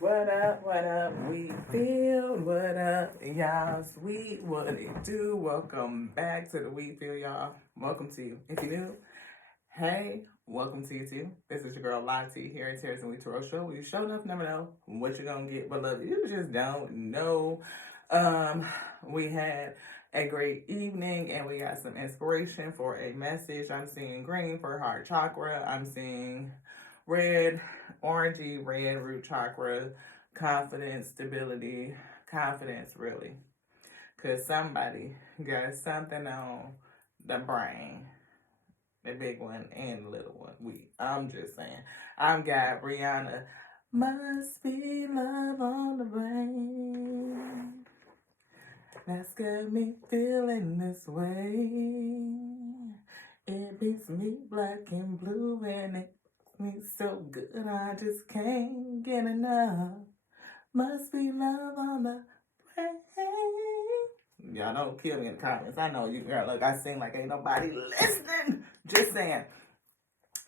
What up, we feel, what up, y'all, sweet, what it do, welcome back to the We Feel, y'all, welcome to you, if you're new, hey, welcome to you too, this is your girl Lottie here at Terrace and We Tarot Show, where you show enough, never know what you're gonna get, but love, you just don't know. We had a great evening and we got some inspiration for a message. I'm seeing green for heart chakra, I'm seeing red, orangey red root chakra, confidence, stability, confidence really. Because somebody got something on the brain. The big one and the little one. I'm just saying. I'm got Brianna. Must be love on the brain. That's got me feeling this way. It beats me black and blue and it me so good, I just can't get enough. Must be love on the brain. Y'all don't kill me in the comments. I know you girl. Look, I sing like ain't nobody listening. Just saying.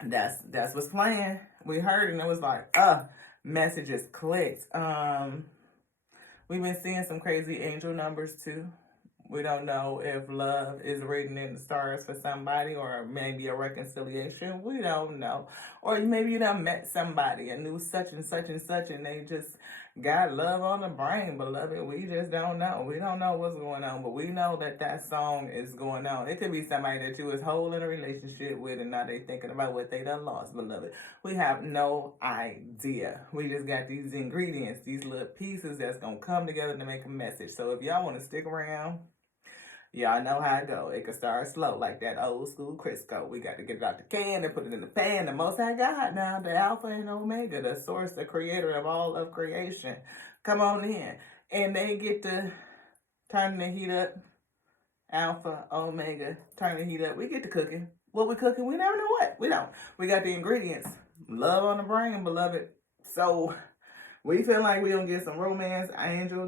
That's what's playing. We heard and it was like, messages clicked. We've been seeing some crazy angel numbers too. We don't know if love is written in the stars for somebody or maybe a reconciliation. We don't know. Or maybe you done met somebody and knew such and such and such and they just got love on the brain, beloved. We just don't know. We don't know what's going on, but we know that that song is going on. It could be somebody that you was whole in a relationship with and now they thinking about what they done lost, beloved. We have no idea. We just got these ingredients, these little pieces that's going to come together to make a message. So if y'all want to stick around, y'all know how it go. It can start slow like that old school Crisco. We got to get it out the can and put it in the pan. The Most High God now, the Alpha and Omega, the source, the creator of all of creation. Come on in. And they get to turn the heat up. Alpha, Omega, turn the heat up. We get to cooking. What we cooking, we never know what. We don't. We got the ingredients. Love on the brain, beloved. So we feel like we gonna get some romance angel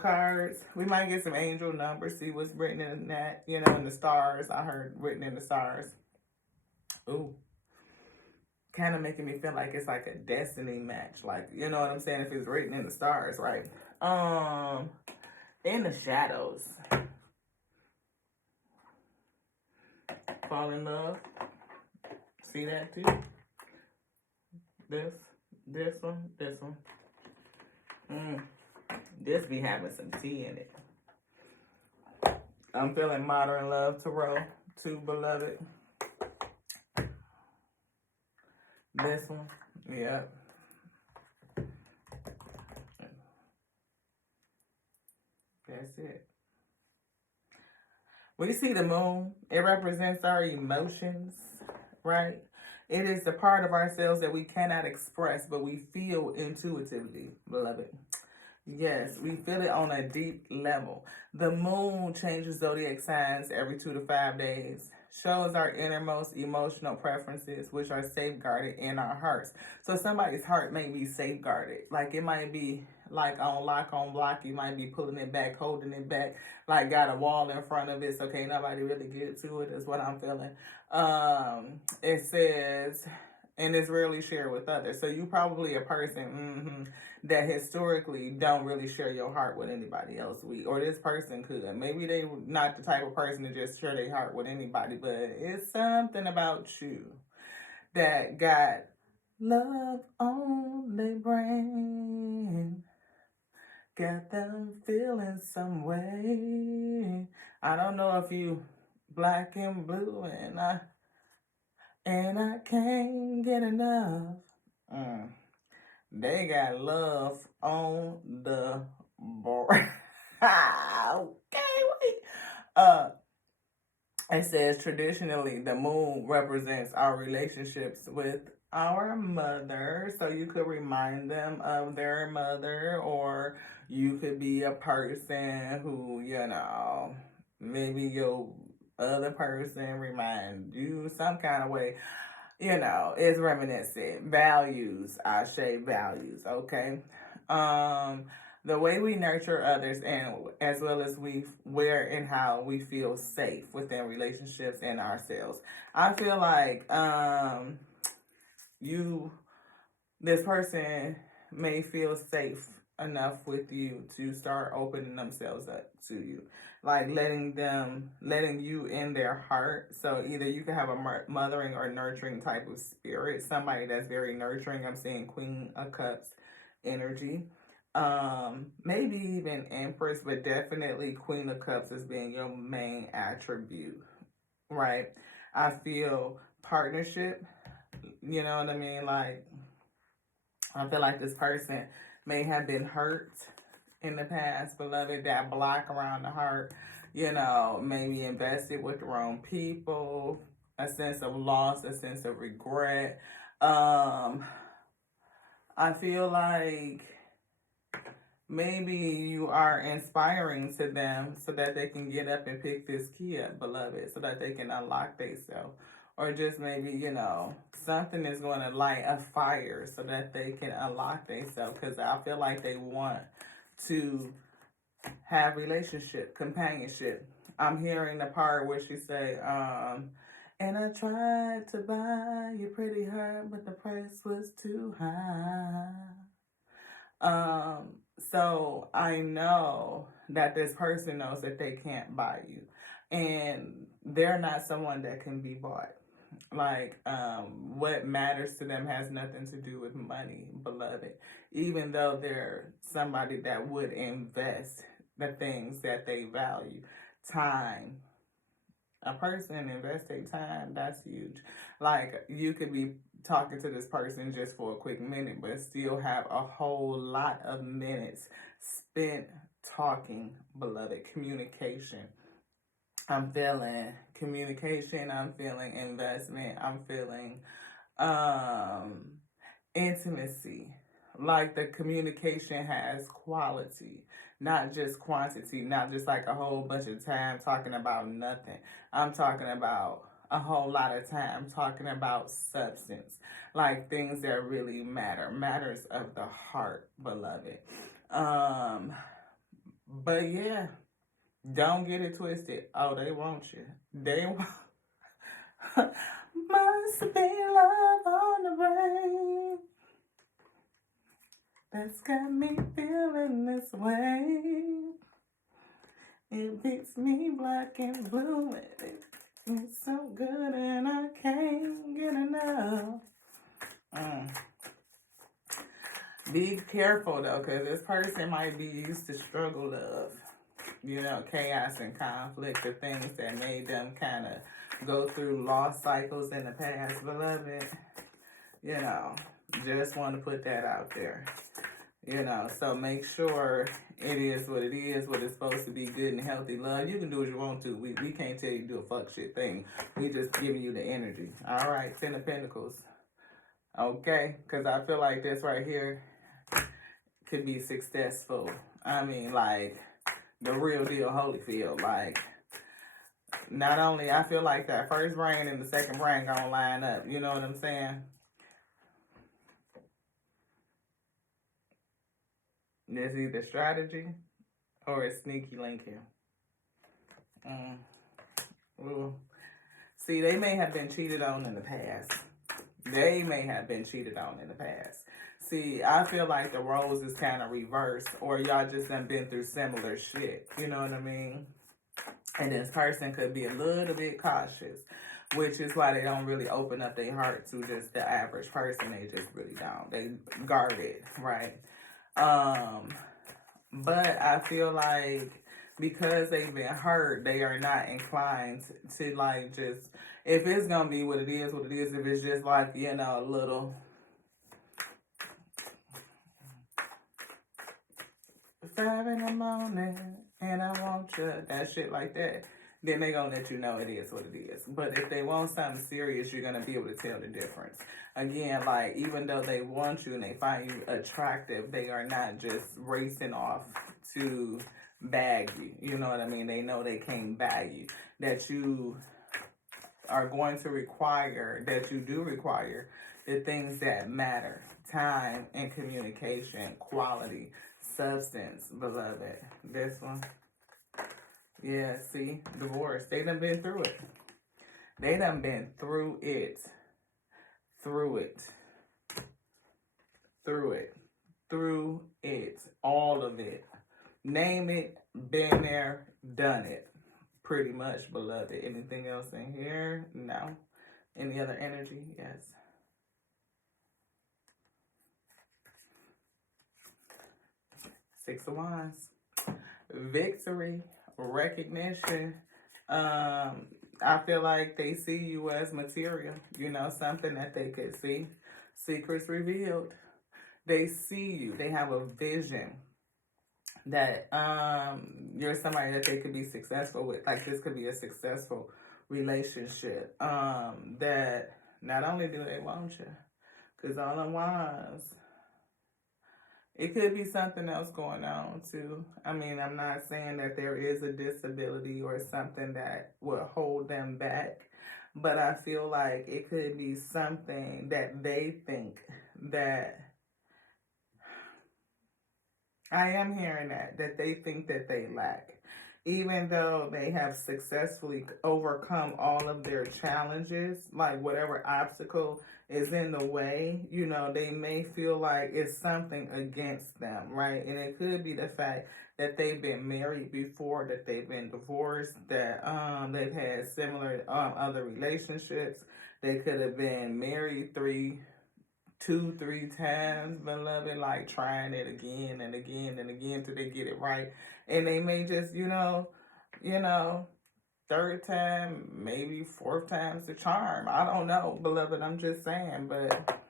cards. We might get some angel numbers. See what's written in that, in the stars. I heard written in the stars. Ooh, kind of making me feel like it's like a destiny match. Like, you know what I'm saying? If it's written in the stars, right? In the shadows. Fall in love. See that too? This one. This be having some tea in it. I'm feeling modern love tarot too, beloved. This one, yeah. That's it. We see the moon. It represents our emotions, right? It is the part of ourselves that we cannot express, but we feel intuitively, beloved. Yes, we feel it on a deep level. The moon changes zodiac signs every 2 to 5 days, shows our innermost emotional preferences, which are safeguarded in our hearts. So somebody's heart may be safeguarded. Like it might be like on lock, on block. You might be pulling it back, holding it back, like got a wall in front of it. So can't nobody really get to it is what I'm feeling. It says, and it's rarely shared with others. So you probably a person that historically don't really share your heart with anybody else. Or this person could. Maybe they not the type of person to just share their heart with anybody, but it's something about you that got love on their brain. Got them feeling some way. I don't know if you black and blue and I can't get enough. They got love on the board. Okay, wait. It says traditionally the moon represents our relationships with our mother. So you could remind them of their mother, or you could be a person who, maybe your other person remind you some kind of way. It's reminiscent. Values, I say values, okay? The way we nurture others and as well as where and how we feel safe within relationships and ourselves. I feel like this person may feel safe enough with you to start opening themselves up to you, like letting you in their heart. So either you can have a mothering or nurturing type of spirit, somebody that's very nurturing. I'm seeing Queen of Cups energy, maybe even Empress, but definitely Queen of Cups as being your main attribute, right? I feel partnership, you know what I mean? Like, I feel like this person may have been hurt in the past, beloved. That block around the heart, maybe invested with the wrong people, a sense of loss, a sense of regret. I feel like maybe you are inspiring to them so that they can get up and pick this key up, beloved, so that they can unlock themselves. Or just maybe, something is going to light a fire so that they can unlock themselves. Because I feel like they want to have relationship, companionship. I'm hearing the part where she say, and I tried to buy your pretty heart, but the price was too high. So I know that this person knows that they can't buy you, and they're not someone that can be bought. Like, what matters to them has nothing to do with money, beloved. Even though they're somebody that would invest the things that they value, time. A person invest their time, that's huge. Like, you could be talking to this person just for a quick minute, but still have a whole lot of minutes spent talking, beloved. Communication. I'm feeling communication, I'm feeling investment, I'm feeling intimacy. Like, the communication has quality, not just quantity, not just like a whole bunch of time talking about nothing. I'm talking about a whole lot of time talking about substance, like things that really matter, matters of the heart, beloved. But yeah, don't get it twisted. Oh, they want you. They want. Must be love on the brain that's got me feeling this way. It beats me black and blue. It's so good and I can't get enough. Be careful though, because this person might be used to struggle of, chaos and conflict, the things that made them kind of go through loss cycles in the past, beloved. Just want to put that out there. So make sure it is what it is, what it's supposed to be, good and healthy love. You can do what you want to. We can't tell you to do a fuck shit thing. We just giving you the energy. All right, Ten of Pentacles. Okay, because I feel like this right here could be successful. I mean, like, the real deal Holyfield. Like, not only, I feel like that first brain and the second brain gonna line up. You know what I'm saying? There's either strategy or a sneaky link here. Ooh. See, they may have been cheated on in the past. See, I feel like the roles is kind of reversed, or y'all just done been through similar shit. You know what I mean? And this person could be a little bit cautious, which is why they don't really open up their heart to just the average person. They just really don't. They guard it, right? But I feel like because they've been hurt, they are not inclined to like just, if it's gonna be what it is, if it's just like, a little 5 in the morning and I want you, that shit like that, then they gonna let you know it is what it is. But if they want something serious, you're gonna be able to tell the difference. Again, like, even though they want you and they find you attractive, they are not just racing off to bag you. You know what I mean? They know they can't bag you. That you are going to require, that you do require the things that matter. Time and communication, quality, substance, beloved. This one. Yeah, see? Divorce. They done been through it. Through it. all of it. Name it, been there, done it. Pretty much, beloved. Anything else in here? No. Any other energy? Yes. Six of Wands. Victory, recognition. I feel like they see you as material, something that they could see. Secrets revealed. They see you. They have a vision that you're somebody that they could be successful with. Like this could be a successful relationship. That not only do they want you, because all in Wands, it could be something else going on too. I mean, I'm not saying that there is a disability or something that will hold them back, but I feel like it could be something that they think that I am hearing that they think that they lack. Even though they have successfully overcome all of their challenges, like whatever obstacle is in the way, they may feel like it's something against them, right? And it could be the fact that they've been married before, that they've been divorced, that they've had similar other relationships. They could have been married 2-3 times, beloved, like trying it again and again and again till they get it right. And they may just, third time, maybe fourth time's the charm. I don't know, beloved, I'm just saying. But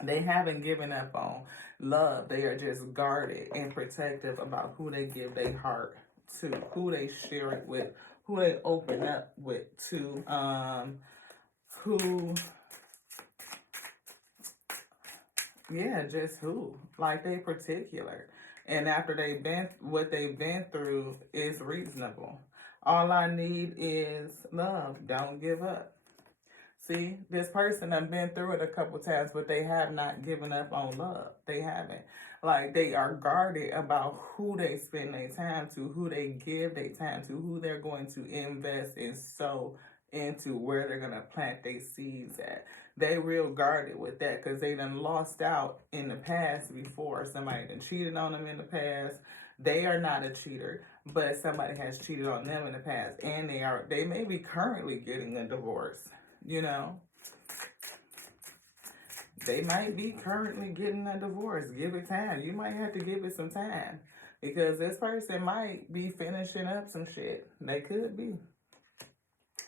they haven't given up on love. They are just guarded and protective about who they give their heart to, who they share it with, who they open up with to, just who. Like, they particular. And after what they've been through is reasonable. All I need is love. Don't give up. See, this person have been through it a couple times, but they have not given up on love. They haven't. Like, they are guarded about who they spend their time to, who they give their time to, who they're going to invest and sow into, where they're going to plant their seeds at. They real guarded with that because they done lost out in the past before. Somebody done cheated on them in the past. They are not a cheater, but somebody has cheated on them in the past, and they may be currently getting a divorce. They might be currently getting a divorce. Give it time. You might have to give it some time because this person might be finishing up some shit. They could be.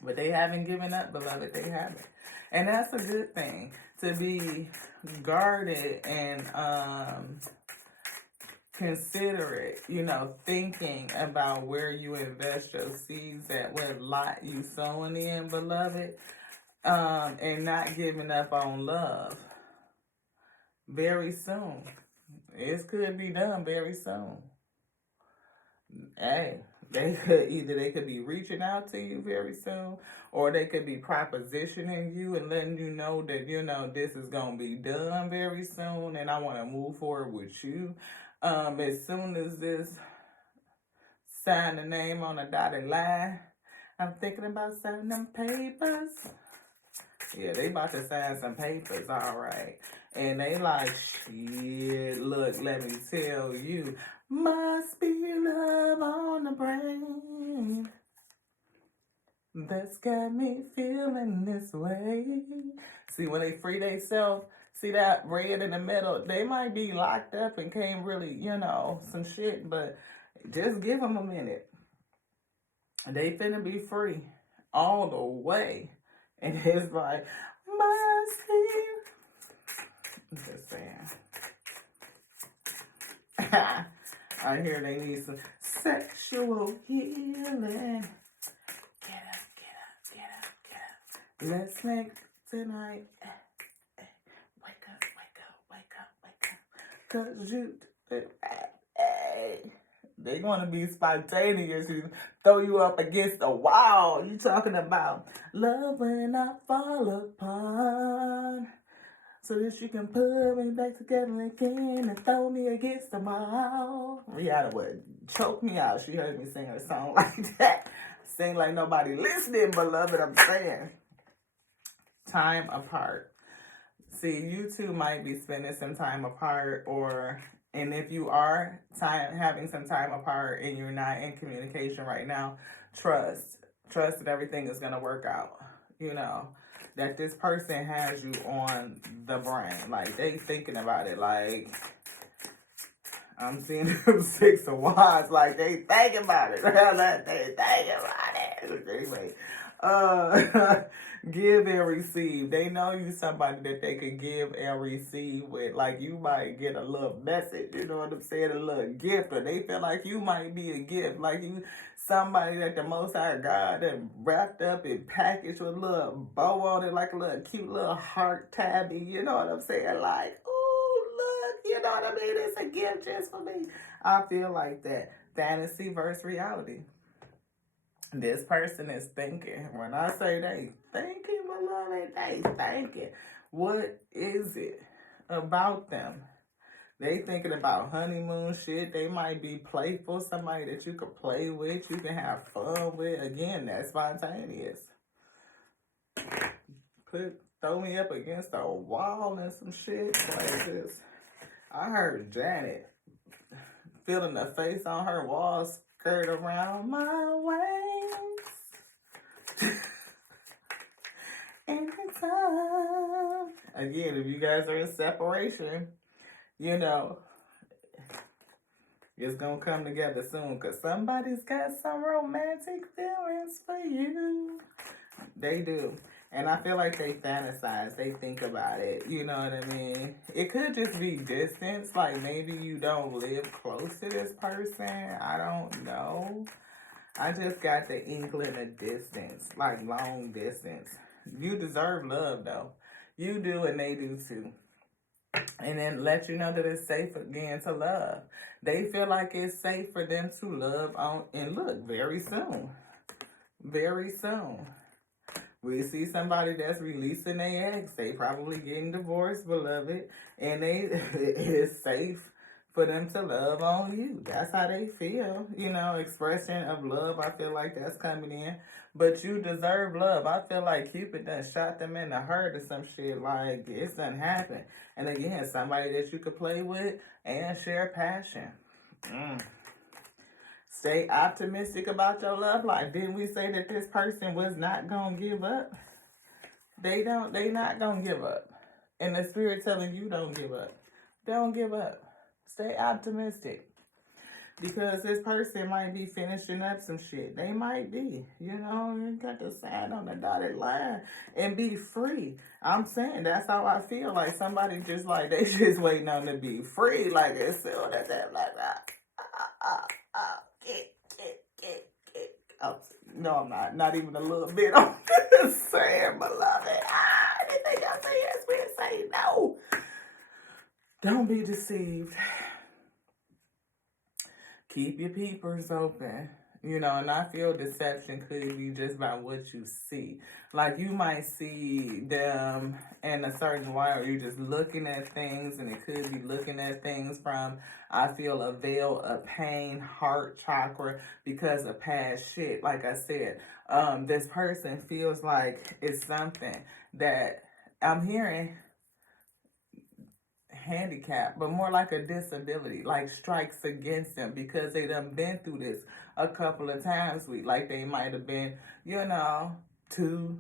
But they haven't given up, beloved. They haven't. And that's a good thing, to be guarded and considerate, thinking about where you invest your seeds at, what lot you sowing in, beloved, and not giving up on love very soon. It could be done very soon. Hey, they could be reaching out to you very soon, or they could be propositioning you and letting you know that, this is going to be done very soon and I want to move forward with you. As soon as this sign the name on a dotted line, I'm thinking about signing them papers. Yeah, they about to sign some papers, all right. And they like, shit, look, let me tell you, must be love on the brain that's got me feeling this way. See, when they free themselves, see that red in the middle, they might be locked up and can't really, some shit, but just give them a minute. They finna be free all the way. And it's like, must be. I'm just saying. I hear they need some sexual healing. Get up, get up, get up, get up. Let's make tonight. Wake up, wake up, wake up, wake up. 'Cause you, they want to be spontaneous and throw you up against the wall. You talking about love when I fall apart, so that you can put me back together again and throw me against the wall. Rihanna would choke me out. She heard me sing a song like that. Sing like nobody listening, beloved, I'm saying. Time apart. See, you two might be spending some time apart, and if you are having some time apart and you're not in communication right now, trust that everything is gonna work out. You know, that this person has you on the brain, like they thinking about it. Like I'm seeing them 6 of Wands, like they thinking about it. They thinking about it. Anyway, uh, give and receive. They know you somebody that they could give and receive with. Like you might get a little message, you know what I'm saying, a little gift, or they feel like you might be a gift, like you somebody that the Most High God that wrapped up and packaged with a little bow on it, like a little cute little heart tabby. You know what I'm saying? Like, oh look, you know what I mean? It's a gift just for me. I feel like that. Fantasy versus reality. This person is thinking. When I say they thinking, beloved, they thinking. What is it about them? They thinking about honeymoon shit. They might be playful, somebody that you could play with, you can have fun with. Again, that's spontaneous. Throw me up against a wall and some shit like this. I heard Janet feeling the face on her wall skirt around my waist. Anytime. Again, if you guys are in separation, you know, it's gonna come together soon because somebody's got some romantic feelings for you. They do. And I feel like they fantasize, they think about it, you know what I mean? It could just be distance, like maybe you don't live close to this person. I don't know. I just got the inkling of distance, like long distance. You deserve love though. You do and they do too. And then let you know that it's safe again to love. They feel like it's safe for them to love on and look very soon. Very soon. We see somebody that's releasing their ex. They probably getting divorced, beloved. And it's safe for them to love on you. That's how they feel. You know, expression of love, I feel like that's coming in. But you deserve love. I feel like Cupid done shot them in the heart or some shit. Like, it's done happened. And again, somebody that you could play with and share passion. Stay optimistic about your love life. Didn't we say that this person was not gonna give up? They not gonna give up. And the spirit telling you don't give up. Don't give up. Stay optimistic. Because this person might be finishing up some shit. They might be. You know, you got to sign on the dotted line and be free. I'm saying that's how I feel. Like somebody just like they just waiting on to be free. Like as soon as they're like oh, no, I'm not. Not even a little bit. I'm just saying, beloved. Anything else is we say no. Don't be deceived. Keep your peepers open. You know, and I feel deception could be just by what you see. Like, you might see them in a certain way, or you're just looking at things, and it could be looking at things from, I feel, a veil of pain, heart chakra, because of past shit. Like I said, this person feels like it's something that I'm hearing handicap, but more like a disability, like strikes against them because they done been through this a couple of times. Like they might have been, you know, 2,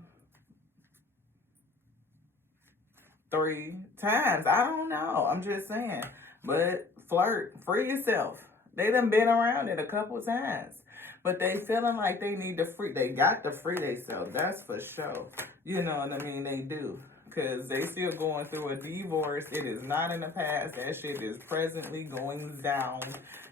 3 times. I don't know. I'm just saying. But flirt, free yourself. They done been around it a couple of times. But they feeling like they need to free. They got to free themselves. That's for sure. You know what I mean? They do. Because they still going through a divorce. It is not in the past. That shit is presently going down.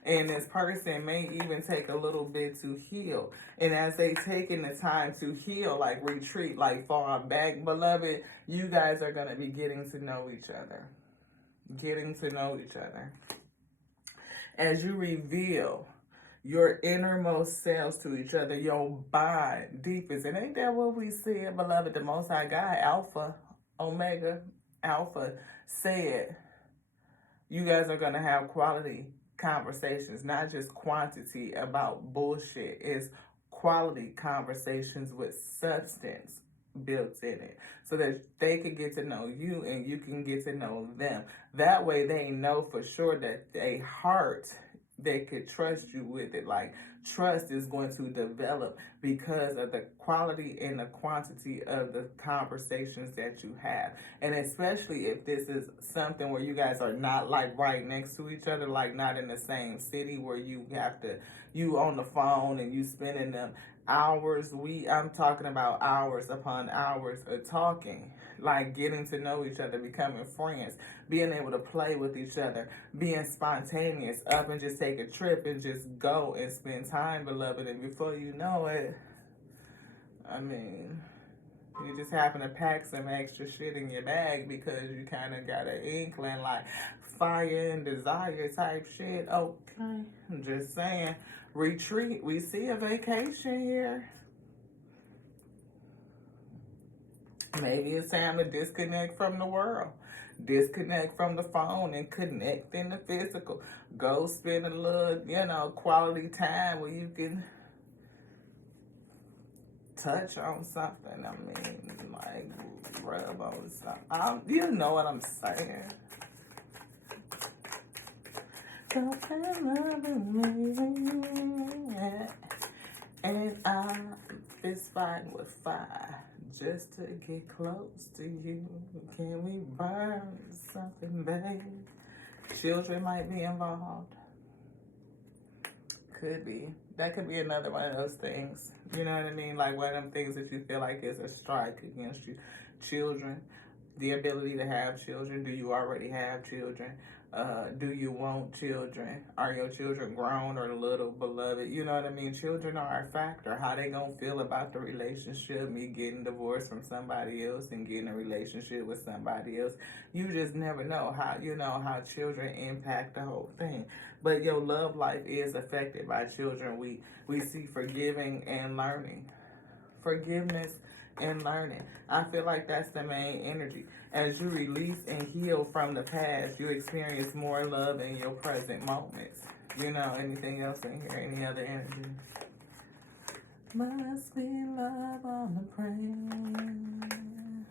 And this person may even take a little bit to heal. And as they taking the time to heal, like retreat, like fall back, beloved, you guys are going to be getting to know each other. Getting to know each other. As you reveal your innermost selves to each other, your bond deepest. And ain't that what we said, beloved? The Most High God, Alpha, Omega, Alpha, said you guys are going to have quality conversations, not just quantity about bullshit. It's quality conversations with substance built in it so that they could get to know you and you can get to know them. That way they know for sure that a heart, they could trust you with it. Like, trust is going to develop because of the quality and the quantity of the conversations that you have. And especially if this is something where you guys are not like right next to each other, like not in the same city where you have to, you on the phone and you spending them hours. I'm talking about hours upon hours of talking, like getting to know each other, becoming friends, being able to play with each other, being spontaneous, up and just take a trip and just go and spend time, beloved. And before you know it, I mean, you just happen to pack some extra shit in your bag because you kind of got an inkling, like fire and desire type shit. Okay, I'm just saying. Retreat. We see a vacation here. Maybe it's time to disconnect from the world. Disconnect from the phone and connect in the physical. Go spend a little, quality time where you can touch on something. I mean, like rub on something. You know what I'm saying. Don't love me. And I'm fist fighting with fire just to get close to you. Can we burn something, babe? Children might be involved. Could be. That could be another one of those things. You know what I mean? Like one of them things that you feel like is a strike against you. Children. The ability to have children. Do you already have children? Do you want children? Are your children grown or little, beloved? You know what I mean? Children are a factor. How they gonna feel about the relationship, me getting divorced from somebody else and getting a relationship with somebody else. You just never know how children impact the whole thing. But your love life is affected by children. We see forgiving and learning. Forgiveness and learning. I feel like that's the main energy. As you release and heal from the past, you experience more love in your present moments. Anything else in here? Any other energy? Must be love on the brain.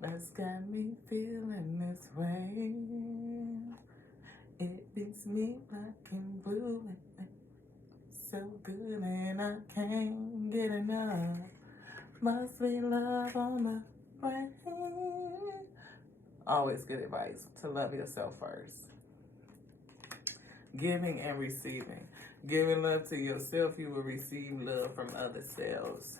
That's got me feeling this way. It beats me black and blue. So good and I can't get enough. Must be love on the brain. Always good advice to love yourself first. Giving and receiving. Giving love to yourself, you will receive love from other selves.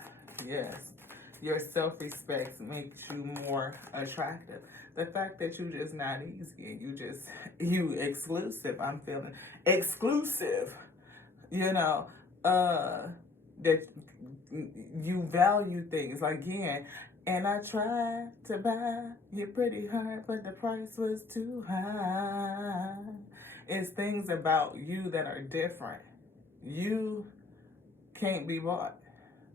Yes. Your self-respect makes you more attractive. The fact that you just not easy and you exclusive. I'm feeling exclusive. That you value things. Again, and I tried to buy you pretty hard, but the price was too high. It's things about you that are different. You can't be bought,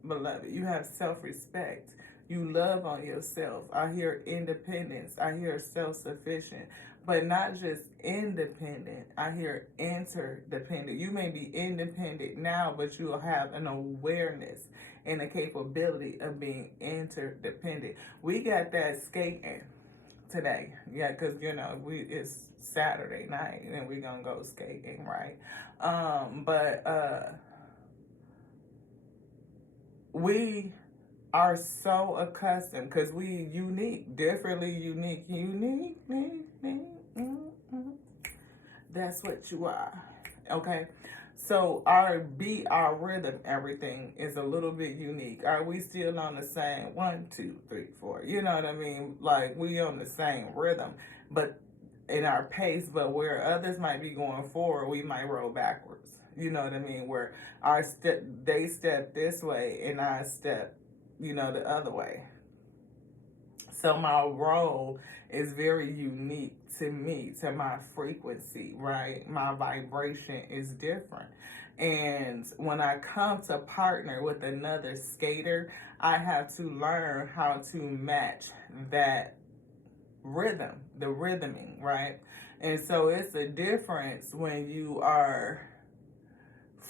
beloved. You have self-respect. You love on yourself. I hear independence. I hear self-sufficient. But not just independent. I hear interdependent. You may be independent now, but you will have an awareness and a capability of being interdependent. We got that skating today. Yeah, because, it's Saturday night and we're going to go skating, right? We are so accustomed because we unique, differently unique. That's what you are. Okay. So our beat, our rhythm, everything is a little bit unique. Are we still on the same 1, 2, 3, 4? You know what I mean? Like we on the same rhythm, but in our pace, but where others might be going forward, we might roll backwards. You know what I mean? Where they step this way and I step, the other way. So my role is very unique to me, to my frequency, right? My vibration is different. And when I come to partner with another skater, I have to learn how to match that rhythm, the rhythming, right? And so it's a difference when you are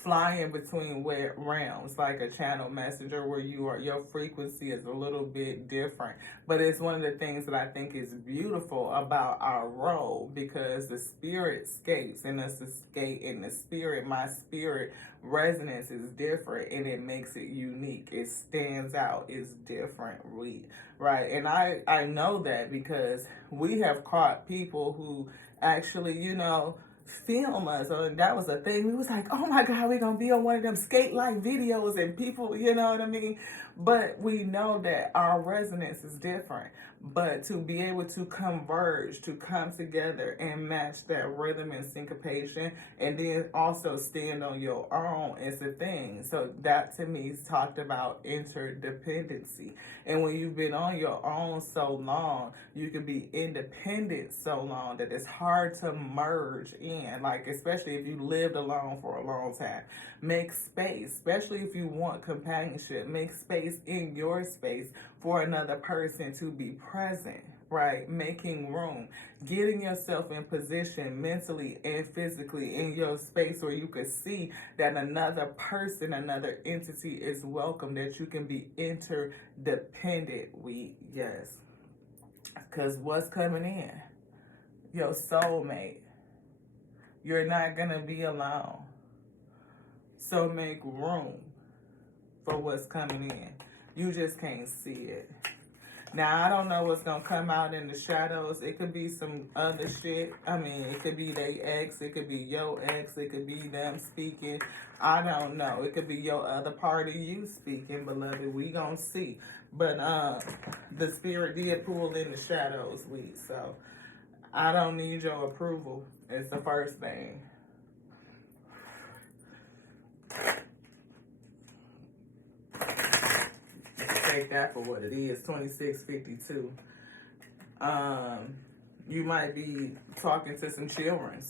flying between realms, like a channel messenger, where your frequency is a little bit different. But it's one of the things that I think is beautiful about our role, because the spirit skates and us to skate in the spirit. My spirit resonance is different, and it makes it unique. It stands out. It's different. Right. And I know that because we have caught people who actually, film us. And that was a thing. We was like, oh my God, we're gonna be on one of them skate like videos, and people, you know what I mean? But we know that our resonance is different. But to be able to converge, to come together and match that rhythm and syncopation, and then also stand on your own is a thing. So that to me is talked about interdependency. And when you've been on your own so long, you can be independent so long that it's hard to merge in. Like, especially if you lived alone for a long time. Make space, especially if you want companionship. Make space in your space for another person to be present, right? Making room, getting yourself in position mentally and physically in your space where you can see that another person, another entity is welcome, that you can be interdependent. Yes. Because what's coming in? Your soulmate. You're not going to be alone. So make room for what's coming in. You just can't see it. Now, I don't know what's going to come out in the shadows. It could be some other shit. I mean, it could be they ex. It could be your ex. It could be them speaking. I don't know. It could be your other party you speaking, beloved. We going to see. But the spirit did pull in the shadows, so I don't need your approval. It's the first thing. Take that for what it is. 2652. You might be talking to some children,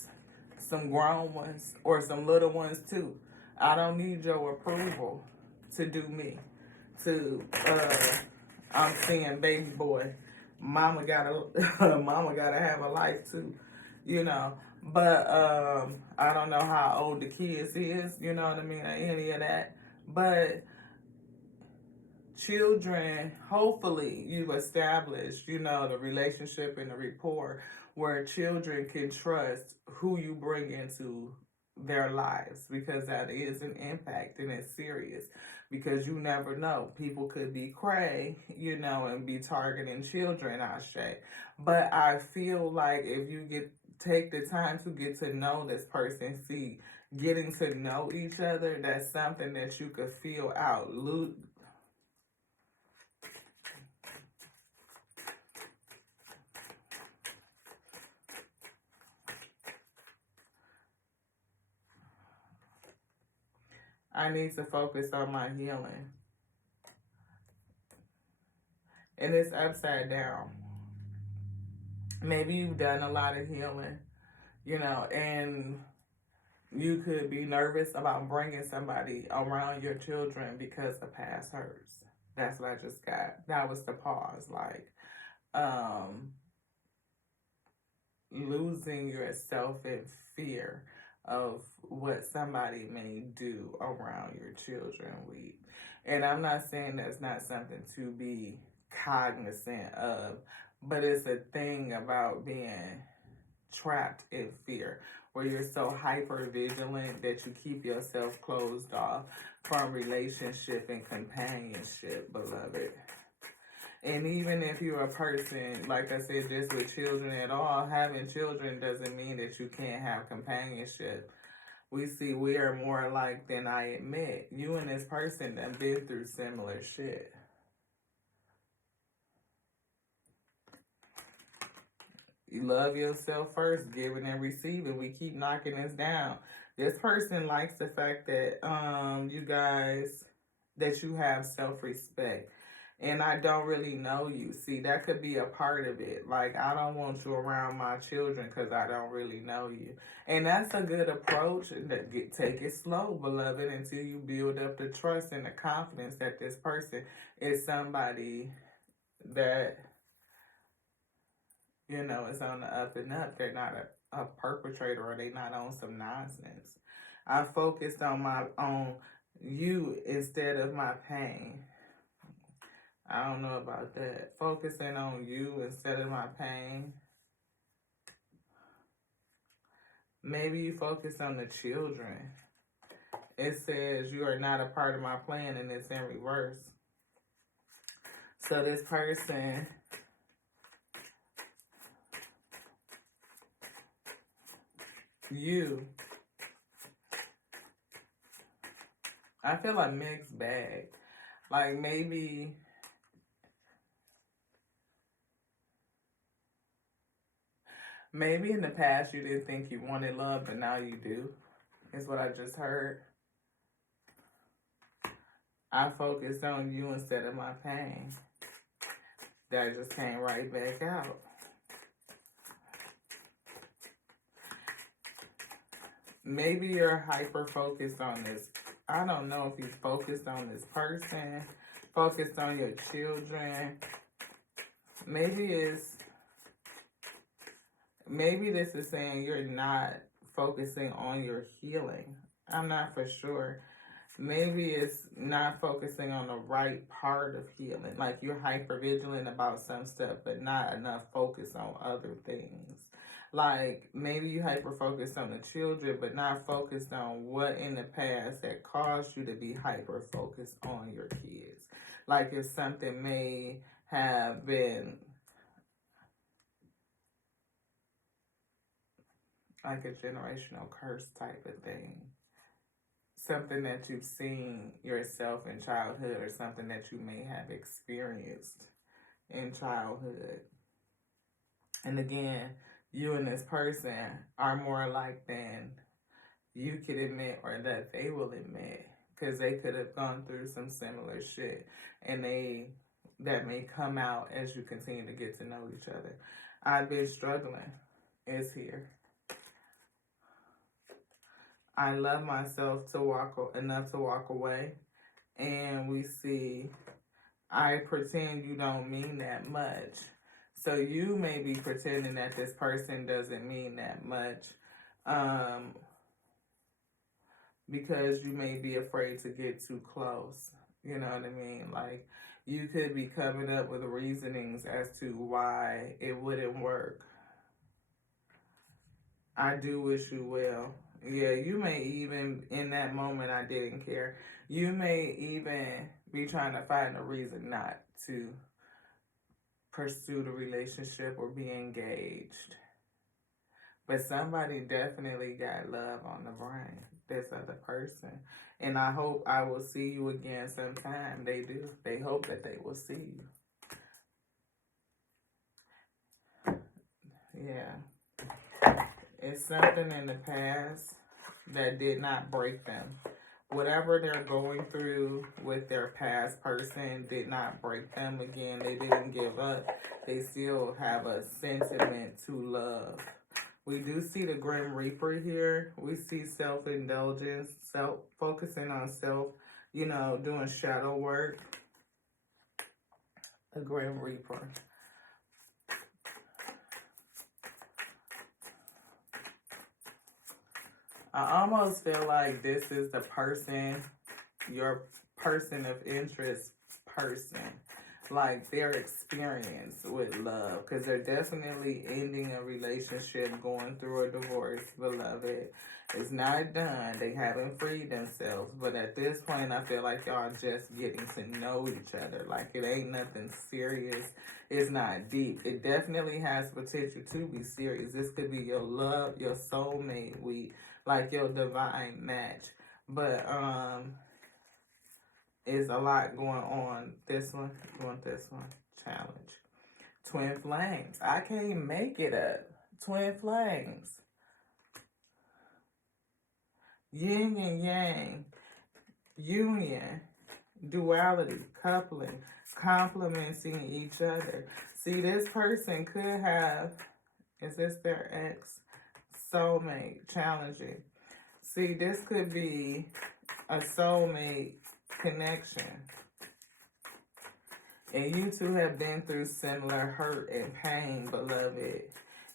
some grown ones, or some little ones too. I don't need your approval to do me. I'm seeing baby boy. Mama gotta have a life too, But I don't know how old the kids is, you know what I mean, or any of that. But children, hopefully you've established, the relationship and the rapport where children can trust who you bring into their lives, because that is an impact and it's serious, because you never know. People could be cray, and be targeting children, But I feel like if you take the time to get to know this person, getting to know each other, that's something that you could feel out. I need to focus on my healing. And it's upside down. Maybe you've done a lot of healing, and you could be nervous about bringing somebody around your children because of past hurts. That's what I just got. That was the pause. Like, losing yourself in fear of what somebody may do around your children. And I'm not saying that's not something to be cognizant of, but it's a thing about being trapped in fear, where you're so hyper vigilant that you keep yourself closed off from relationship and companionship, beloved. And even if you're a person, like I said, just with children at all, having children doesn't mean that you can't have companionship. We are more alike than I admit. You and this person have been through similar shit. You love yourself first, giving and receiving. We keep knocking this down. This person likes the fact that that you have self-respect. And I don't really know you. See, that could be a part of it. Like, I don't want you around my children because I don't really know you. And that's a good approach. Take it slow, beloved, until you build up the trust and the confidence that this person is somebody that, is on the up and up. They're not a perpetrator, or they're not on some nonsense. I focused on you instead of my pain. I don't know about that. Focusing on you instead of my pain. Maybe you focus on the children. It says you are not a part of my plan, and it's in reverse. So this person, I feel like mixed bag. Like maybe in the past you didn't think you wanted love, but now you do. Is what I just heard. I focused on you instead of my pain. That just came right back out. Maybe you're hyper focused on this. I don't know if you focused on this person, focused on your children. Maybe this is saying you're not focusing on your healing. I'm not for sure. Maybe it's not focusing on the right part of healing. Like you're hyper vigilant about some stuff, but not enough focus on other things. Like maybe you hyper focused on the children, but not focused on what in the past that caused you to be hyper focused on your kids. Like if something may have been like a generational curse type of thing. Something that you've seen yourself in childhood, or something that you may have experienced in childhood. And again, you and this person are more alike than you could admit, or that they will admit, because they could have gone through some similar shit, and that may come out as you continue to get to know each other. I've been struggling. It's here. I love myself enough to walk away. And we see, I pretend you don't mean that much. So you may be pretending that this person doesn't mean that much. Because you may be afraid to get too close. You know what I mean? Like, you could be coming up with reasonings as to why it wouldn't work. I do wish you well. Yeah, you may even, in that moment, I didn't care. You may even be trying to find a reason not to pursue the relationship or be engaged. But somebody definitely got love on the brain, this other person. And I hope I will see you again sometime. They do. They hope that they will see you. Yeah. It's something in the past that did not break them. Whatever they're going through with their past person did not break them. Again, they didn't give up. They still have a sentiment to love. We do see the Grim Reaper here. We see self-indulgence, focusing on self, doing shadow work. The Grim Reaper. I almost feel like this is the person, your person of interest person. Like their experience with love. Because they're definitely ending a relationship, going through a divorce, beloved. It's not done. They haven't freed themselves. But at this point, I feel like y'all just getting to know each other. Like it ain't nothing serious. It's not deep. It definitely has potential to be serious. This could be your love, your soulmate, like your divine match. But is a lot going on. This one, you want this one? Challenge. Twin flames. I can't make it up. Twin flames. Yin and yang. Union. Duality. Coupling. Complementing each other. See, this person could have, is this their ex? Soulmate. Challenging. See, this could be a soulmate connection. And you two have been through similar hurt and pain, beloved.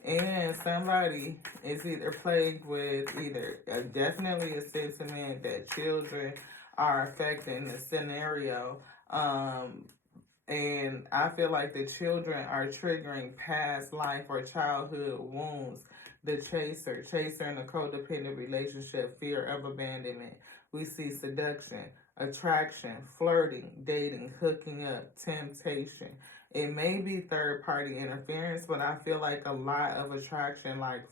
And somebody is either plagued with either definitely a sentiment that children are affecting the scenario. And I feel like the children are triggering past life or childhood wounds. The chaser in a codependent relationship, fear of abandonment. We see seduction, attraction, flirting, dating, hooking up, temptation. It may be third party interference, but I feel like a lot of attraction, like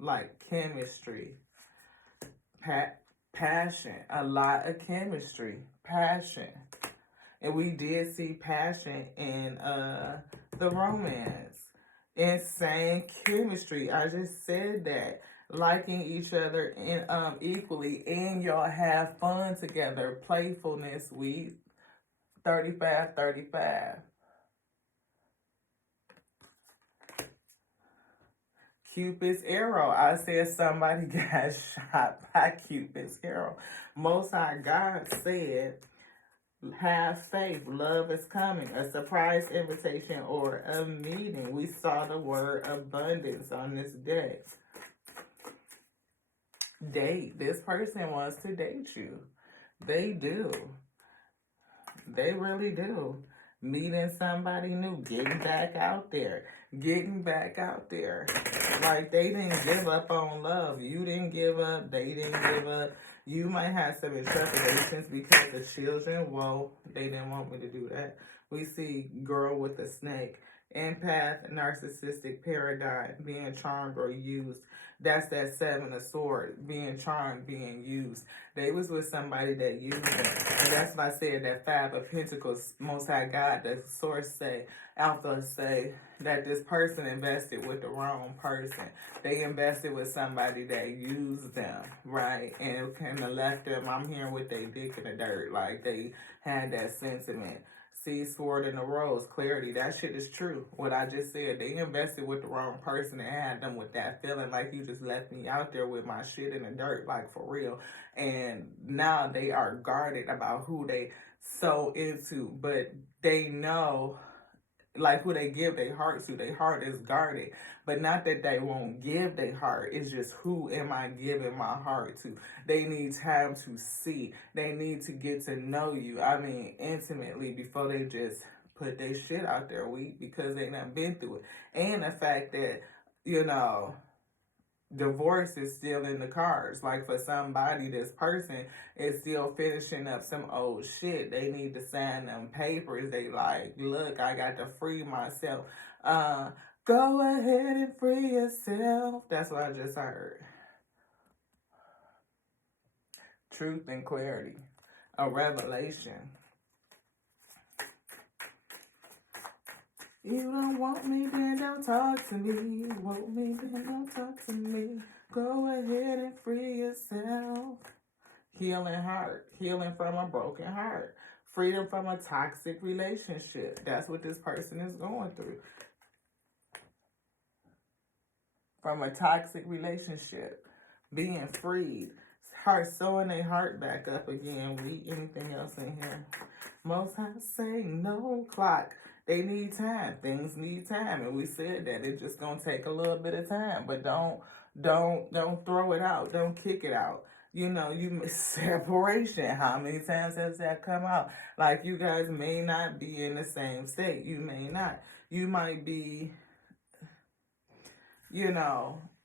like chemistry, passion, a lot of chemistry, passion. And we did see passion in the romance. Insane chemistry. I just said that. Liking each other in equally, and y'all have fun together. Playfulness. We 35. Cupid's arrow. I said somebody got shot by Cupid's arrow. Most High God said, have faith. Love is coming. A surprise invitation or a meeting. We saw the word abundance on this day. Date. This person wants to date you. They do. They really do. Meeting somebody new. Getting back out there. Like, they didn't give up on love. You didn't give up. They didn't give up. You might have some trepidations because the children, well, they didn't want me to do that. We see girl with a snake. Empath, narcissistic paradigm, being charmed or used. That's that 7 of swords, being charmed, being used. They was with somebody that used them. And that's why I said that 5 of Pentacles, Most High God, the source say, Alpha say, that this person invested with the wrong person. They invested with somebody that used them, right? And it kind of left them, I'm hearing with their dick in the dirt. Like, they had that sentiment. See, sword in the rose, clarity. That shit is true. What I just said, they invested with the wrong person and had them with that feeling like you just left me out there with my shit in the dirt, like for real. And now they are guarded about who they so into, but they know like who they give their heart to. Their heart is guarded. But not that they won't give their heart. It's just, who am I giving my heart to? They need time to see. They need to get to know you. I mean, intimately, before they just put their shit out there, because they done been through it. And the fact that, divorce is still in the cards. Like, for somebody, this person is still finishing up some old shit. They need to sign them papers. They like, look, I got to free myself. Go ahead and free yourself. That's what I just heard. Truth and clarity. A revelation. You don't want me, then don't talk to me. Want me, then don't talk to me. Go ahead and free yourself. Healing heart. Healing from a broken heart. Freedom from a toxic relationship. That's what this person is going through. From a toxic relationship. Being freed. Heart, sewing their heart back up again. Anything else in here? Most High say no clock. They need time. Things need time. And we said that it's just gonna take a little bit of time. But don't throw it out. Don't kick it out. You miss separation. How many times has that come out? Like, you guys may not be in the same state. You may not. You might be,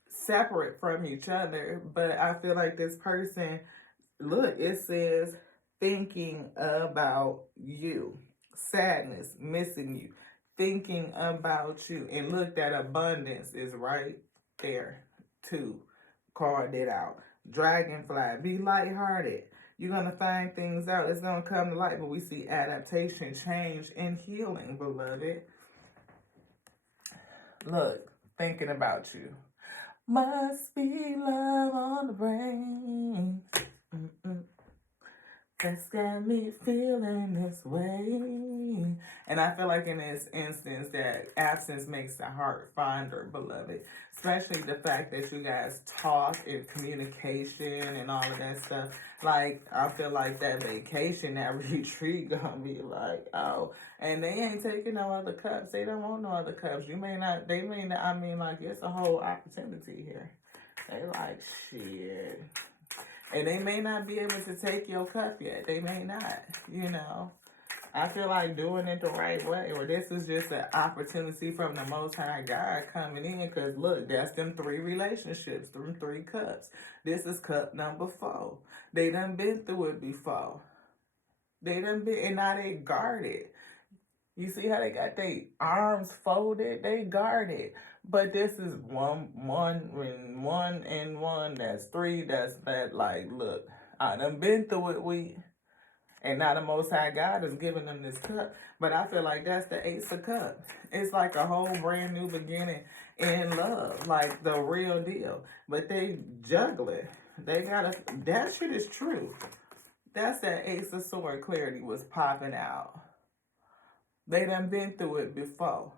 separate from each other. But I feel like this person, look, it says thinking about you. Sadness, missing you, thinking about you. And look, that abundance is right there too. Called it out. Dragonfly, be lighthearted. You're going to find things out. It's going to come to light. But we see adaptation, change, and healing, beloved. Look, thinking about you. Must be love on the brain. That's got me feeling this way. me. And I feel like in this instance that absence makes the heart fonder, beloved. Especially the fact that you guys talk and communication and all of that stuff. Like, I feel like that vacation, that retreat gonna be like, oh, and they ain't taking no other cups. They don't want no other cups. You may not, they may not, I mean, like, it's a whole opportunity here. They like, shit. And they may not be able to take your cup yet. They may not, you know. I feel like doing it the right way, or this is just an opportunity from the Most High God coming in. Because look, that's them 3 relationships, them 3 cups. This is cup number 4. They done been through it before. They done been, and now they guarded. You see how they got their arms folded? They guarded. But this is one and one. That's 3. That's that. Like, look, I done been through it. And now the Most High God is giving them this cup. But I feel like that's the Ace of Cups. It's like a whole brand new beginning in love. Like the real deal. But they juggle it. They gotta, that shit is true. That's that Ace of Sword clarity was popping out. They done been through it before.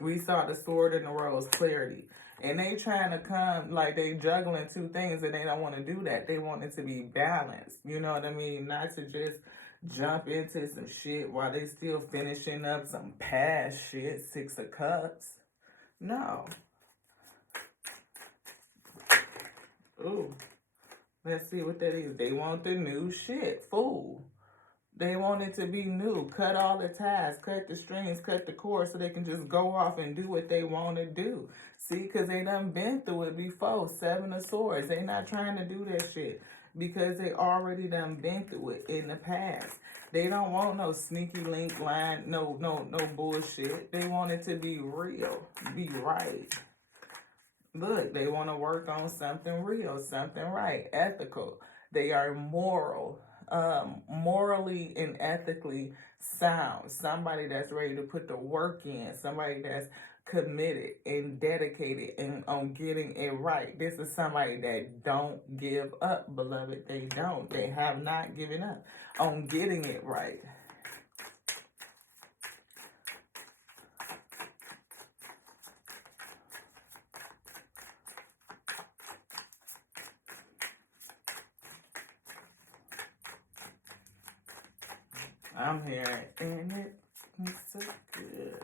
We saw the Sword and the Rose clarity. And they trying to come, like they juggling 2 things and they don't want to do that. They want it to be balanced. You know what I mean? Not to just jump into some shit while they still finishing up some past shit. 6 of Cups. No. Ooh. Let's see what that is. They want the new shit. Fool. They want it to be new. Cut all the ties, cut the strings, cut the cords so they can just go off and do what they want to do. See, because they done been through it before. 7 of Swords. They not trying to do that shit because they already done been through it in the past. They don't want no sneaky link line, no bullshit. They want it to be real, be right. Look, they want to work on something real, something right, ethical. They are moral. Morally and ethically sound. Somebody that's ready to put the work in. Somebody that's committed and dedicated and on getting it right. This is somebody that don't give up, beloved. They don't. They have not given up on getting it right. I'm here and it's so good.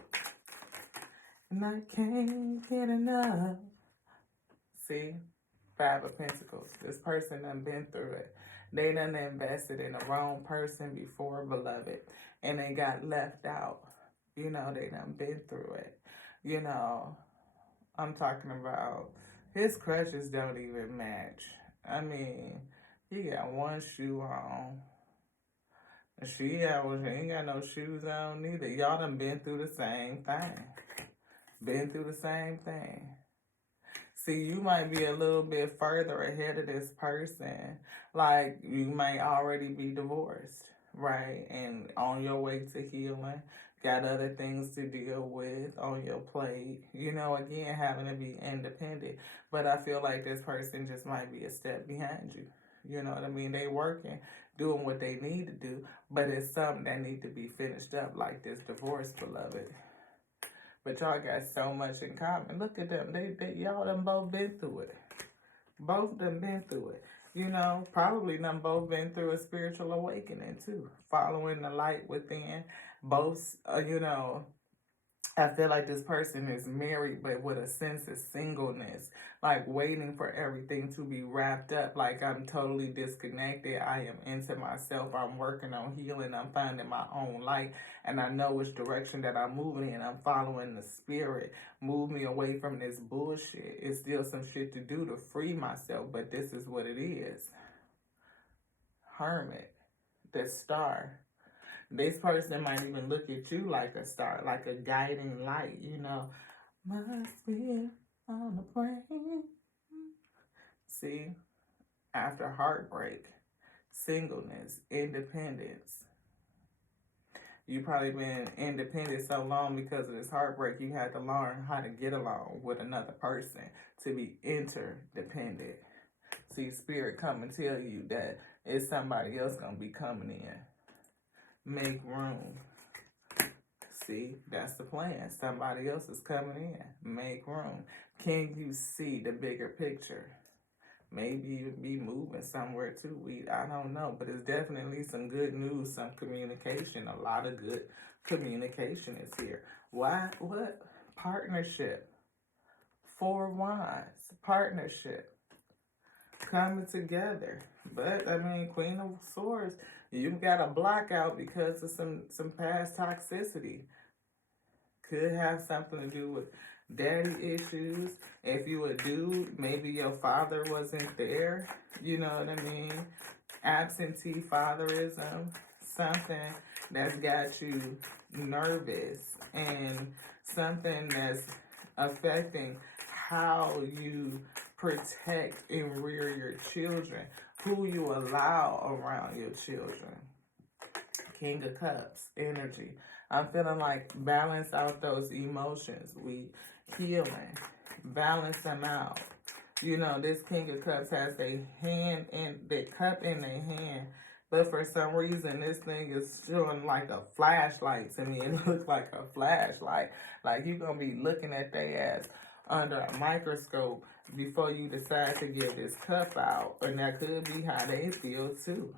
And I can't get enough. See? 5 of Pentacles. This person done been through it. They done invested in the wrong person before, beloved. And they got left out. You know, they done been through it. You know, I'm talking about his crutches don't even match. I mean, he got one shoe on. She ain't got no shoes on neither. Y'all done been through the same thing. Been through the same thing. See, you might be a little bit further ahead of this person. Like, you might already be divorced, right? And on your way to healing. Got other things to deal with on your plate. You know, again, having to be independent. But I feel like this person just might be a step behind you. You know what I mean? They working, doing what they need to do. But it's something that need to be finished up, like this divorce, beloved. But y'all got so much in common. Look at them. Y'all done both been through it. Both of them been through it. You know, probably them both been through a spiritual awakening too. Following the light within. Both, you know, I feel like this person is married, but with a sense of singleness, like waiting for everything to be wrapped up. Like I'm totally disconnected. I am into myself. I'm working on healing. I'm finding my own light. And I know which direction that I'm moving in. I'm following the spirit. Move me away from this bullshit. It's still some shit to do to free myself, but this is what it is. Hermit, the star. This person might even look at you like a star, like a guiding light, you know. Must be on the brain. See, after heartbreak, singleness, independence. You probably been independent so long because of this heartbreak, you had to learn how to get along with another person to be interdependent. See, spirit come and tell you that It's somebody else gonna be coming in. Make room. See, that's the plan. Somebody else is coming in. Make room. Can you see the bigger picture? Maybe you be moving somewhere too. I don't know, but it's definitely some good news, some communication. A lot of good communication is here. Why? What? Partnership. Four Wands. Partnership. Coming together. But I mean, Queen of Swords, you got a blackout because of some past toxicity. Could have something to do with daddy issues. If you a dude, maybe your father wasn't there. You know what I mean? Absentee fatherism. Something that's got you nervous and something that's affecting how you protect and rear your children, who you allow around your children. King of Cups energy. I'm feeling like balance out those emotions. We healing, balance them out. You know, this King of Cups has their hand in their cup in their hand, but for some reason this thing is showing like a flashlight to me. It looks like a flashlight. Like you're gonna be looking at their ass under a microscope before you decide to give this cup out, and that could be how they feel too.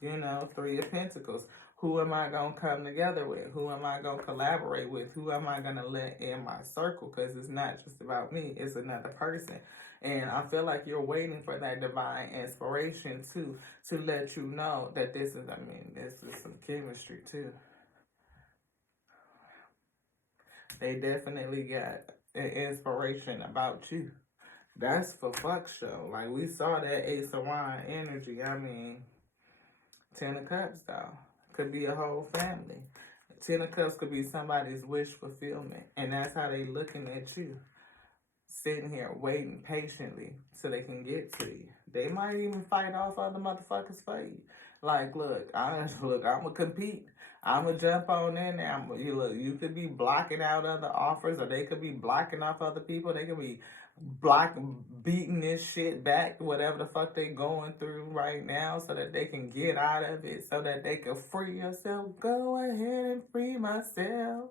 You know, Three of Pentacles. Who am I going to come together with? Who am I going to collaborate with? Who am I going to let in my circle? Because it's not just about me. It's another person. And I feel like you're waiting for that divine inspiration, too, to let you know that this is some chemistry, too. They definitely got an inspiration about you. That's for fuck show. Like, we saw that Ace of Wands energy. I mean, Ten of Cups, though. Could be a whole family. Ten of Cups could be somebody's wish fulfillment. And that's how they looking at you. Sitting here waiting patiently so they can get to you. They might even fight off other motherfuckers for you. Like, look, I'm gonna compete. I'm gonna jump on in there. You could be blocking out other offers, or they could be blocking off other people. They could be beating this shit back, whatever the fuck they going through right now, so that they can get out of it, so that they can free yourself. Go ahead and free myself.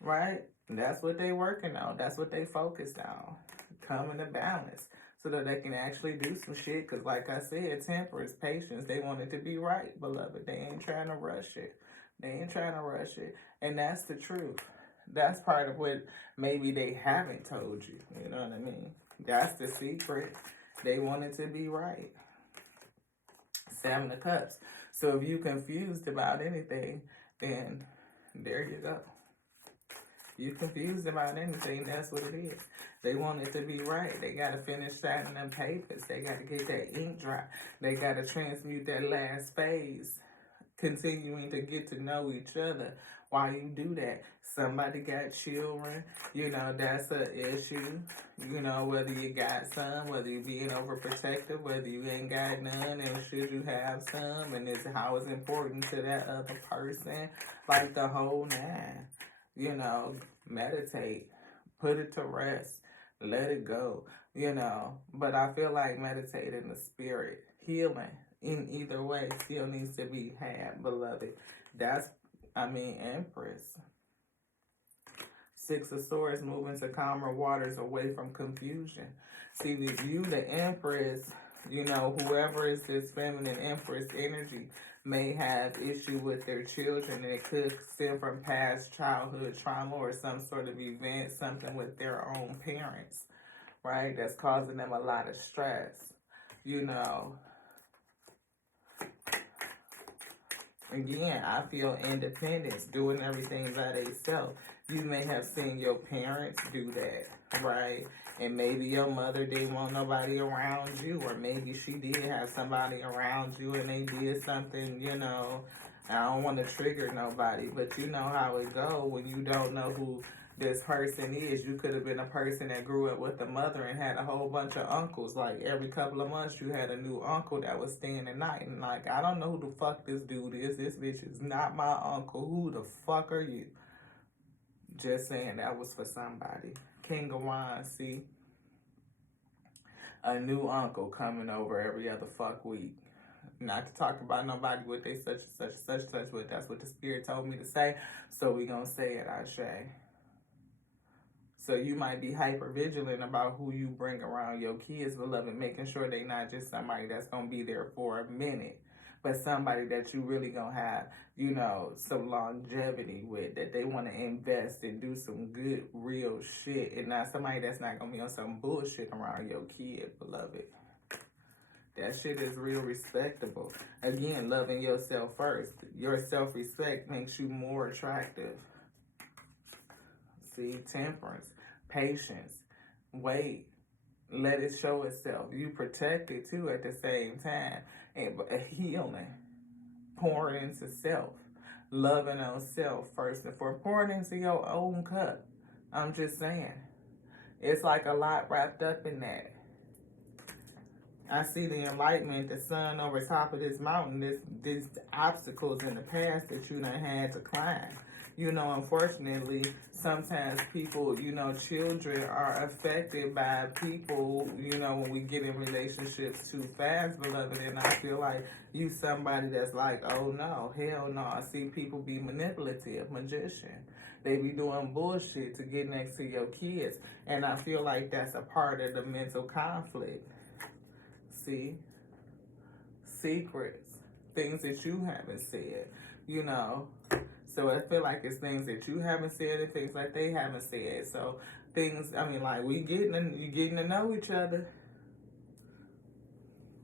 Right? And that's what they working on. That's what they focused on. Coming to balance. So that they can actually do some shit. Because like I said, temperance, patience, they want it to be right, beloved. They ain't trying to rush it. They ain't trying to rush it. And that's the truth. That's part of what maybe they haven't told you. You know what I mean? That's the secret. They want it to be right. Seven of Cups. So if you're confused about anything, then there you go. You confused about anything, that's what it is. They want it to be right. They got to finish signing them papers. They got to get that ink dry. They got to transmute that last phase, continuing to get to know each other. While you do that, somebody got children, you know, that's an issue. You know, whether you got some, whether you being overprotective, whether you ain't got none, and should you have some, and it's how it's important to that other person, like the whole nine. You know, meditate, put it to rest, let it go, you know. But I feel like meditating the spirit, healing in either way still needs to be had, beloved. That's, Empress. Six of Swords, moving to calmer waters, away from confusion. See, with you, the Empress, you know, whoever is this feminine Empress energy may have issue with their children, and it could stem from past childhood trauma or some sort of event, something with their own parents, right? That's causing them a lot of stress, you know. Again, I feel independence, doing everything by themselves. You may have seen your parents do that, right? And maybe your mother didn't want nobody around you, or maybe she did have somebody around you and they did something, you know. I don't want to trigger nobody, but you know how it go when you don't know who this person is. You could have been a person that grew up with a mother and had a whole bunch of uncles. Like every couple of months you had a new uncle that was staying the night. And like, I don't know who the fuck this dude is. This bitch is not my uncle. Who the fuck are you? Just saying, that was for somebody. King of Wands, see? A new uncle coming over every other fuck week. Not to talk about nobody with they such and such and such and such, but that's what the Spirit told me to say. So we gonna say it, Ashe. So you might be hyper vigilant about who you bring around your kids, beloved, making sure they not just somebody that's gonna be there for a minute, but somebody that you really gonna have, you know, some longevity with, that they want to invest and do some good, real shit, and not somebody that's not gonna be on some bullshit around your kid, beloved. That shit is real respectable. Again, loving yourself first. Your self-respect makes you more attractive. See, temperance, patience, wait, let it show itself. You protect it too at the same time. And healing, pouring into self, loving on self first and foremost, pouring into your own cup. I'm just saying, it's like a lot wrapped up in that. I see the enlightenment, the sun over top of this mountain, these obstacles in the past that you done had to climb. You know, unfortunately, sometimes people, you know, children are affected by people, you know, when we get in relationships too fast, beloved. And I feel like you somebody that's like, oh no, hell no. I see people be manipulative, magician. They be doing bullshit to get next to your kids. And I feel like that's a part of the mental conflict. See? Secrets. Things that you haven't said, you know. So I feel like it's things that you haven't said and things like they haven't said. So things, I mean, like you getting to know each other.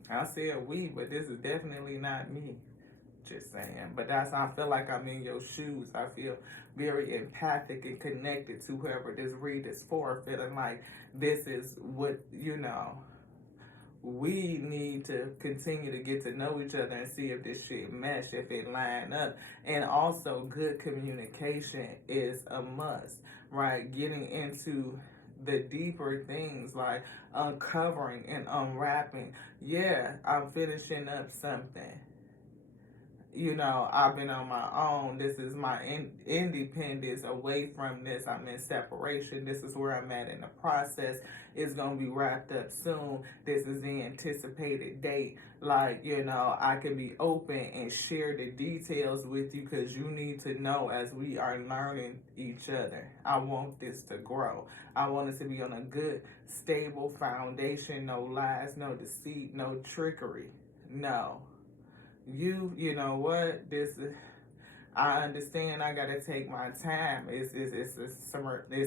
I said we, but this is definitely not me. Just saying. But that's how I feel like I'm in your shoes. I feel very empathic and connected to whoever this read is for. Feeling like this is what, you know, we need to continue to get to know each other and see if this shit mesh, if it line up. And also, good communication is a must, right? Getting into the deeper things like uncovering and unwrapping. Yeah, I'm finishing up something. You know, I've been on my own. This is my independence away from this. I'm in separation. This is where I'm at in the process. It's going to be wrapped up soon. This is the anticipated date. Like, you know, I can be open and share the details with you because you need to know as we are learning each other. I want this to grow. I want it to be on a good, stable foundation. No lies, no deceit, no trickery. No. You know what? I understand. I gotta take my time. It's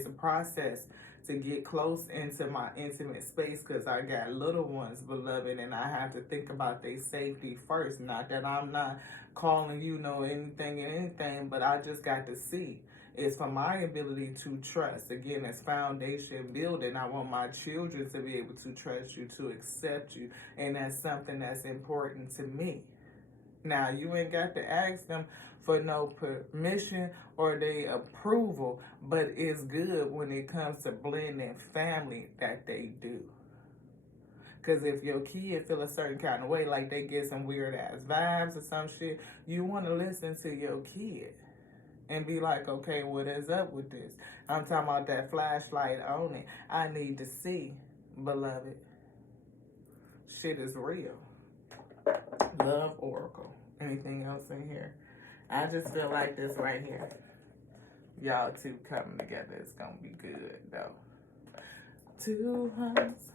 a process to get close into my intimate space because I got little ones, beloved, and I have to think about their safety first. Not that I'm not calling you know anything, but I just got to see. It's for my ability to trust. Again, it's foundation building. I want my children to be able to trust you, to accept you, and that's something that's important to me. Now, you ain't got to ask them for no permission or their approval, but it's good when it comes to blending family that they do. Because if your kid feel a certain kind of way, like they get some weird ass vibes or some shit, you want to listen to your kid and be like, okay, what is up with this? I'm talking about that flashlight on it. I need to see, beloved. Shit is real. Love Oracle. Anything else in here? I just feel like this right here. Y'all two coming together is gonna be good though. Two hearts.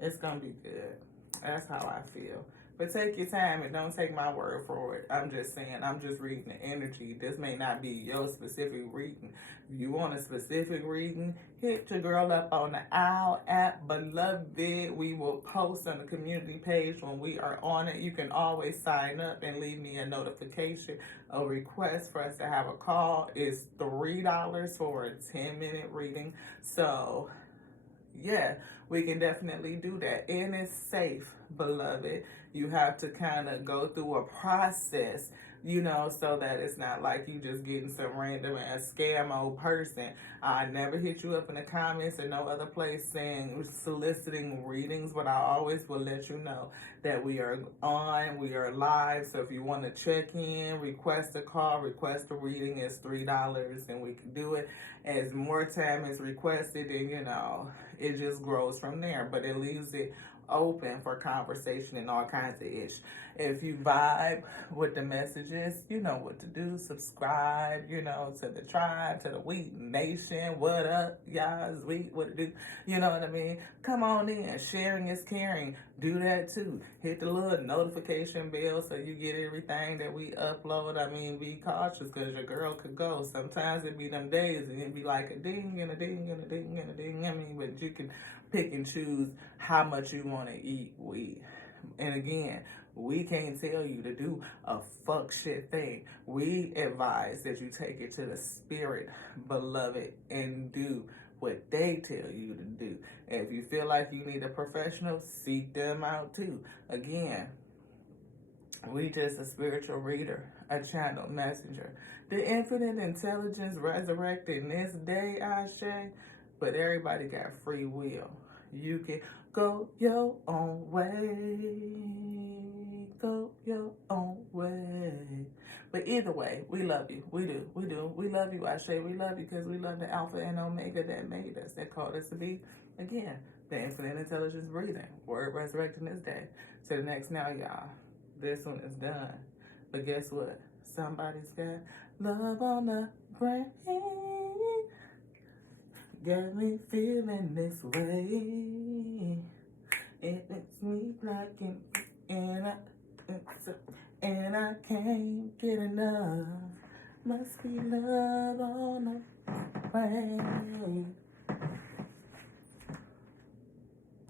It's gonna be good. That's how I feel. But take your time and don't take my word for it. I'm just saying, I'm just reading the energy. This may not be your specific reading. If you want a specific reading, hit your girl up on the OWL app, beloved. We will post on the community page when we are on it. You can always sign up and leave me a notification. A request for us to have a call is $3 for a 10-minute reading. So, yeah, we can definitely do that. And it's safe, beloved. You have to kind of go through a process so that it's not like you just getting some random ass scam old person. I never hit you up in the comments or no other place saying soliciting readings, but I always will let you know that we are live. So if you want to check in, request a call, request a reading, it's $3 and we can do it. As more time is requested, then it just grows from there. But it leaves it open for conversation and all kinds of ish. If you vibe with the messages, you know what to do. Subscribe, to the tribe, to the Wheat Nation. What up, y'all? It's Wheat, what to do? You know what I mean? Come on in. Sharing is caring. Do that too. Hit the little notification bell so you get everything that we upload. I mean, be cautious because your girl could go. Sometimes it be them days and it be like a ding and a ding and a ding and a ding. I mean, but you can pick and choose how much you want to eat weed. And again, we can't tell you to do a fuck shit thing. We advise that you take it to the spirit, beloved, and do what they tell you to do. And if you feel like you need a professional, seek them out too. Again, we just a spiritual reader, a channel messenger. The infinite intelligence resurrected in this day, Ashe. But everybody got free will. You can go your own way. Go your own way. But either way, we love you. We do. We love you, Ashe. We love you because we love the Alpha and Omega that made us, that called us to be, again, the infinite intelligence breathing. Word resurrecting this day. To the next now, y'all. This one is done. But guess what? Somebody's got love on the brain. Got me feeling this way. It makes me black and I can't get enough. Must be love on the brain.